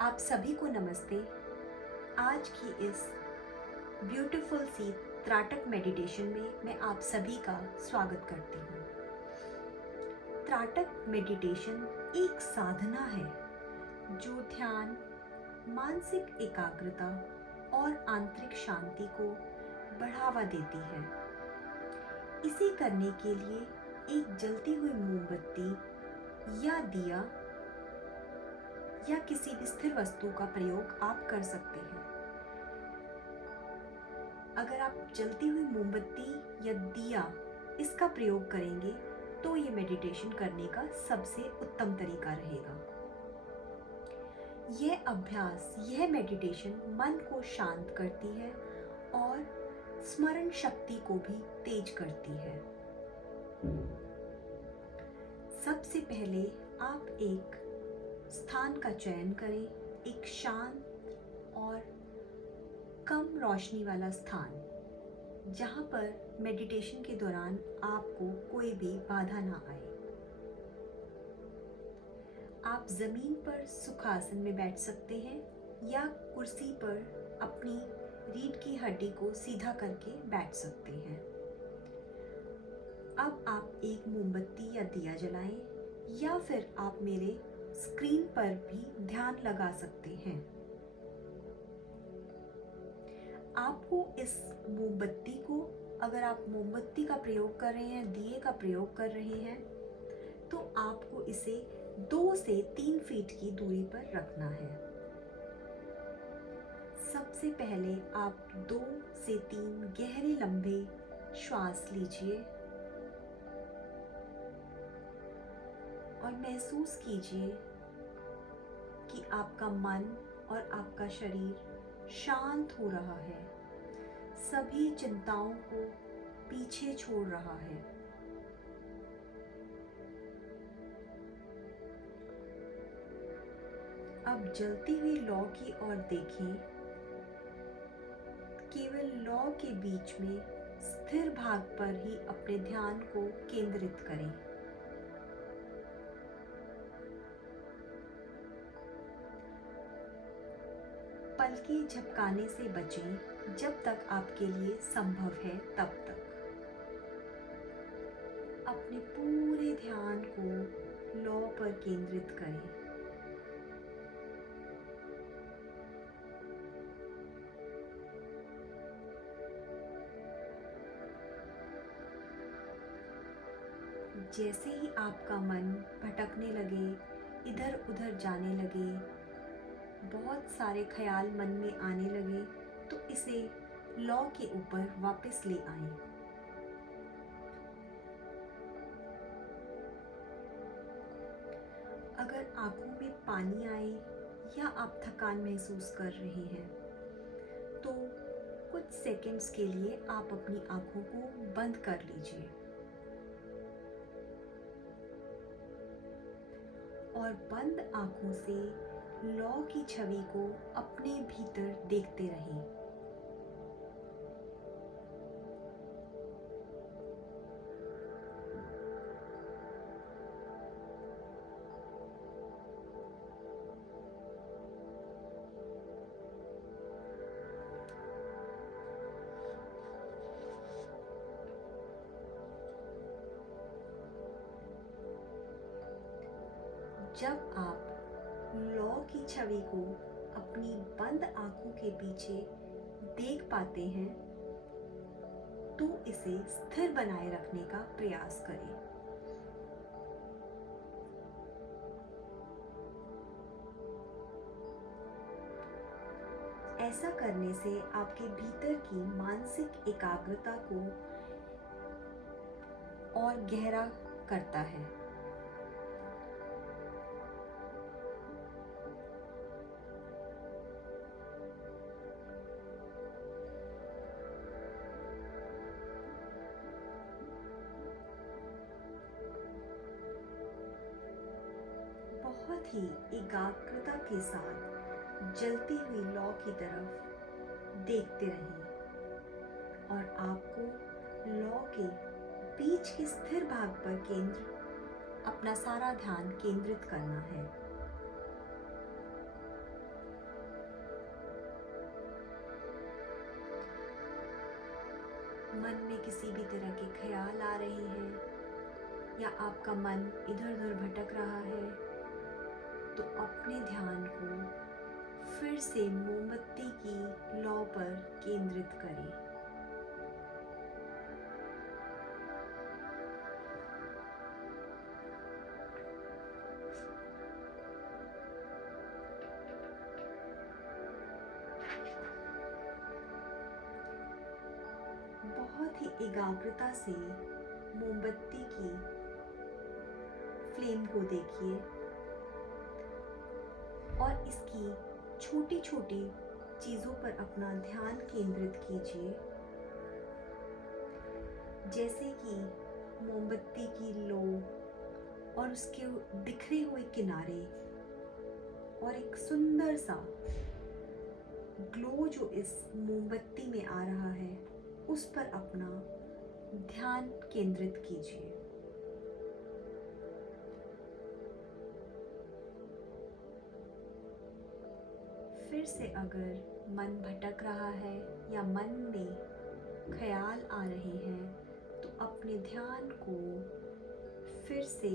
आप सभी को नमस्ते। आज की इस ब्यूटीफुल सी त्राटक मेडिटेशन में मैं आप सभी का स्वागत करती हूँ। त्राटक मेडिटेशन एक साधना है जो ध्यान, मानसिक एकाग्रता और आंतरिक शांति को बढ़ावा देती है। इसे करने के लिए एक जलती हुई मोमबत्ती या दिया या किसी भी स्थिर वस्तु का प्रयोग आप कर सकते हैं। अगर आप जलती हुई मोमबत्ती या दिया इसका प्रयोग करेंगे तो ये मेडिटेशन करने का सबसे उत्तम तरीका रहेगा। यह अभ्यास, यह मेडिटेशन मन को शांत करती है और स्मरण शक्ति को भी तेज करती है। सबसे पहले आप एक स्थान का चयन करें, एक शांत और कम रोशनी वाला स्थान, जहां पर मेडिटेशन के दौरान आपको कोई भी बाधा ना आए। आप जमीन पर सुखासन में बैठ सकते हैं या कुर्सी पर अपनी रीढ़ की हड्डी को सीधा करके बैठ सकते हैं। अब आप एक मोमबत्ती या दिया जलाएं या फिर आप मेरे स्क्रीन पर भी ध्यान लगा सकते हैं। आपको इस मोमबत्ती को, अगर आप मोमबत्ती का प्रयोग कर रहे हैं, दिए का प्रयोग कर रहे हैं, तो आपको इसे 2 से 3 फीट की दूरी पर रखना है। सबसे पहले आप 2 से 3 गहरे लंबे श्वास लीजिए और महसूस कीजिए कि आपका मन और आपका शरीर शांत हो रहा है, सभी चिंताओं को पीछे छोड़ रहा है। अब जलती हुई लौ की ओर देखें। केवल लौ के बीच में स्थिर भाग पर ही अपने ध्यान को केंद्रित करें। पलकें झपकाने से बचें जब तक आपके लिए संभव है तब तक। अपने पूरे ध्यान को लौ पर केंद्रित करें। जैसे ही आपका मन भटकने लगे, इधर उधर जाने लगे, बहुत सारे ख्याल मन में आने लगे, तो इसे लौ के ऊपर वापस ले आएं। अगर आंखों में पानी आए या आप थकान महसूस कर रहे हैं तो कुछ सेकंड्स के लिए आप अपनी आंखों को बंद कर लीजिए और बंद आंखों से लौ की छवि को अपने भीतर देखते रहें। जब आप लौ की छवि को अपनी बंद आंखों के पीछे देख पाते हैं तो इसे स्थिर बनाए रखने का प्रयास करें। ऐसा करने से आपके भीतर की मानसिक एकाग्रता को और गहरा करता है। बहुत ही एकाग्रता के साथ जलती हुई लौ की तरफ देखते रहें और आपको लौ के बीच के स्थिर भाग पर अपना सारा ध्यान केंद्रित करना है। मन में किसी भी तरह के ख्याल आ रहे हैं या आपका मन इधर उधर भटक रहा है, तो अपने ध्यान को फिर से मोमबत्ती की लौ पर केंद्रित करें। बहुत ही एकाग्रता से मोमबत्ती की फ्लेम को देखिए और इसकी छोटी छोटी चीज़ों पर अपना ध्यान केंद्रित कीजिए, जैसे कि मोमबत्ती की लो और उसके बिखरे हुए किनारे और एक सुंदर सा ग्लो जो इस मोमबत्ती में आ रहा है, उस पर अपना ध्यान केंद्रित कीजिए। फिर से अगर मन भटक रहा है या मन में ख्याल आ रहे हैं, तो अपने ध्यान को फिर से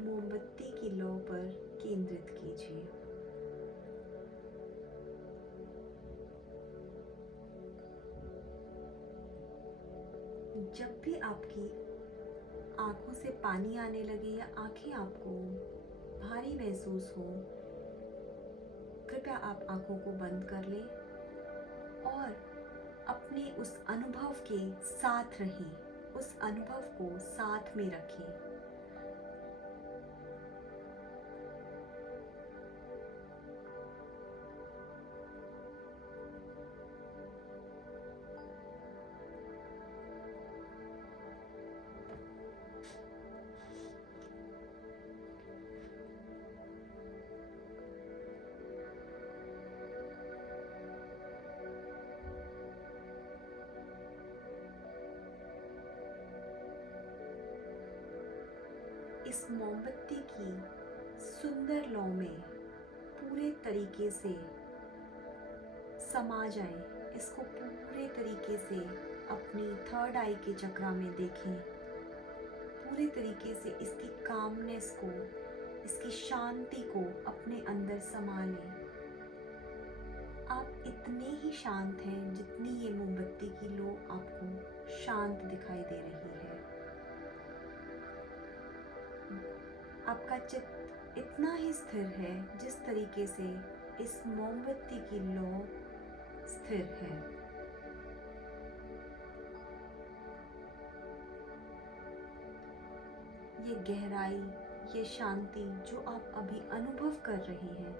मोमबत्ती की लौ पर केंद्रित कीजिए। जब भी आपकी आंखों से पानी आने लगे या आंखें आपको भारी महसूस हो, कृपया आप आंखों को बंद कर लें और अपने उस अनुभव के साथ रहें, उस अनुभव को साथ में रखें। इस मोमबत्ती की सुंदर लौ में पूरे तरीके से समा जाएं। इसको पूरे तरीके से अपनी थर्ड आई के चक्रा में देखें। पूरे तरीके से इसकी कामनेस को, इसकी शांति को अपने अंदर समा लें। आप इतने ही शांत हैं जितनी ये मोमबत्ती की लो आपको शांत दिखाई दे रही है। आपका चित्त इतना ही स्थिर है जिस तरीके से इस मोमबत्ती की लौ स्थिर है। ये गहराई, ये शांति जो आप अभी अनुभव कर रहे हैं,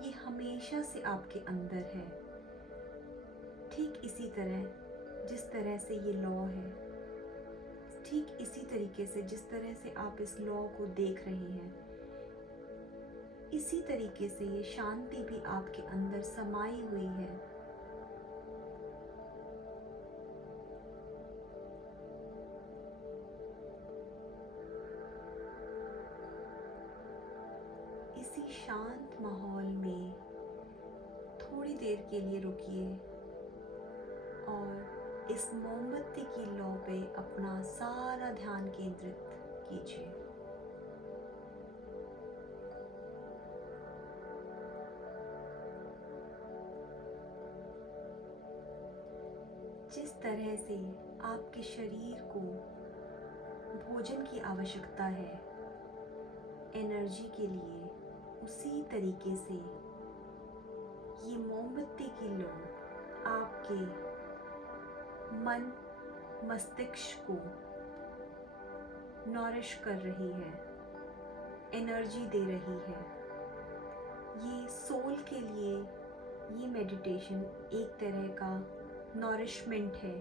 ये हमेशा से आपके अंदर है। ठीक इसी तरह जिस तरह से ये लौ है, ठीक इसी तरीके से जिस तरह से आप इस लौ को देख रहे हैं, इसी तरीके से ये शांति भी आपके अंदर समाई हुई है। इसी शांत माहौल में थोड़ी देर के लिए रुकिए और इस मोमबत्ती की लौ पे अपना सारा ध्यान केंद्रित कीजिए। जिस तरह से आपके शरीर को भोजन की आवश्यकता है एनर्जी के लिए, उसी तरीके से ये मोमबत्ती की लौ आपके मन मस्तिष्क को नॉरिश कर रही है, एनर्जी दे रही है। ये सोल के लिए ये मेडिटेशन एक तरह का नॉरिशमेंट है।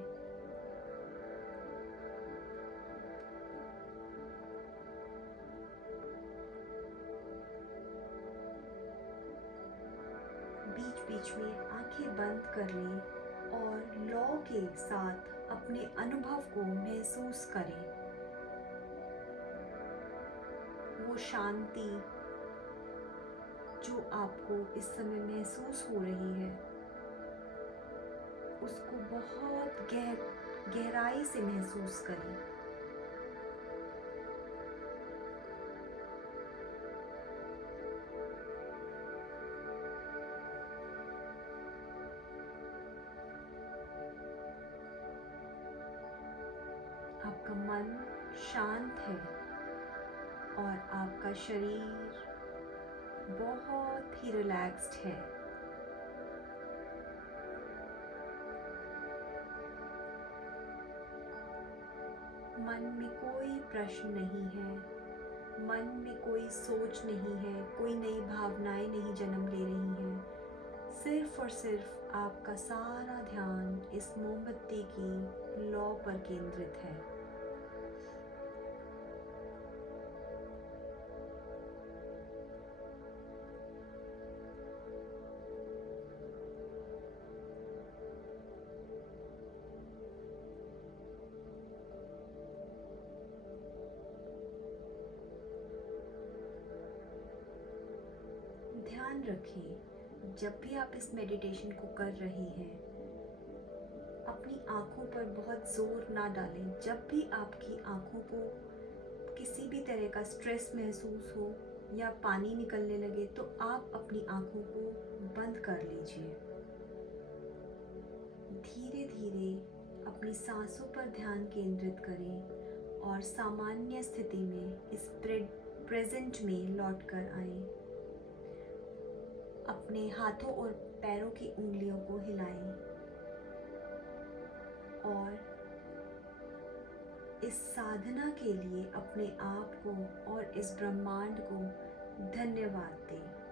बीच बीच में आंखें बंद कर लें और लौ के साथ अपने अनुभव को महसूस करें। वो शांति जो आपको इस समय महसूस हो रही है, उसको बहुत गहराई से महसूस करें। आपका मन शांत है और आपका शरीर बहुत ही रिलैक्स्ड है। मन में कोई प्रश्न नहीं है, मन में कोई सोच नहीं है, कोई नई भावनाएं नहीं जन्म ले रही हैं। सिर्फ और सिर्फ आपका सारा ध्यान इस मोमबत्ती की लौ पर केंद्रित है। ध्यान रखें, जब भी आप इस मेडिटेशन को कर रहे हैं, अपनी आँखों पर बहुत ज़ोर ना डालें। जब भी आपकी आँखों को किसी भी तरह का स्ट्रेस महसूस हो या पानी निकलने लगे, तो आप अपनी आँखों को बंद कर लीजिए। धीरे धीरे अपनी सांसों पर ध्यान केंद्रित करें और सामान्य स्थिति में इस प्रेजेंट में लौट कर आएं। अपने हाथों और पैरों की उंगलियों को हिलाएं और इस साधना के लिए अपने आप को और इस ब्रह्मांड को धन्यवाद दें।